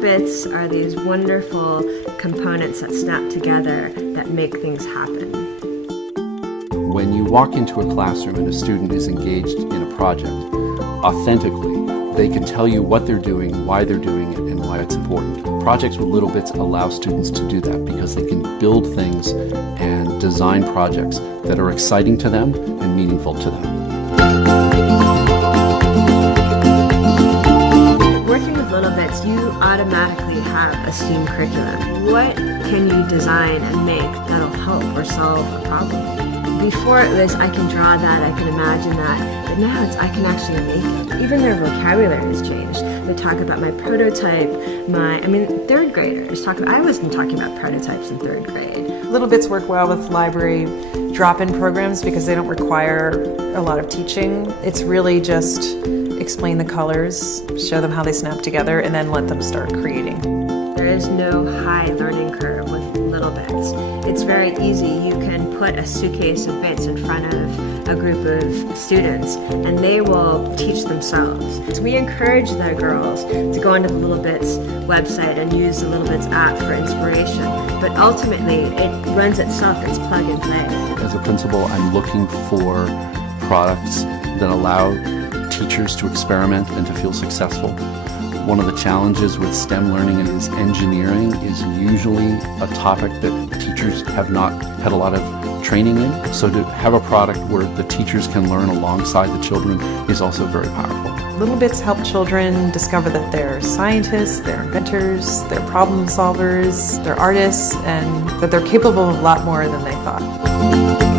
LittleBits are these wonderful components that snap together that make things happen. When you walk into a classroom and a student is engaged in a project, authentically, they can tell you what they're doing, why they're doing it, and why it's important. Projects with LittleBits allow students to do that because they can build things and design projects that are exciting to them and meaningful to them. Working with LittleBits, you automatically have a STEAM curriculum. What can you design and make that'll help or solve a problem? Before it was, I can draw that, I can imagine that, but now it's, I can actually make it. Even their vocabulary has changed. They talk about my prototype, third graders talk about, I wasn't talking about prototypes in third grade. LittleBits work well with library drop-in programs because they don't require a lot of teaching. It's really just explain the colors, show them how they snap together, and then let them start creating. There is no high learning curve with LittleBits. It's very easy. You can put a suitcase of bits in front of a group of students and they will teach themselves. So we encourage the girls to go onto the LittleBits website and use the LittleBits app for inspiration. But ultimately, it runs itself. It's plug and play. As a principal, I'm looking for products that allow teachers to experiment and to feel successful. One of the challenges with STEM learning is engineering is usually a topic that teachers have not had a lot of training in. So to have a product where the teachers can learn alongside the children is also very powerful. LittleBits help children discover that they're scientists, they're inventors, they're problem solvers, they're artists, and that they're capable of a lot more than they thought.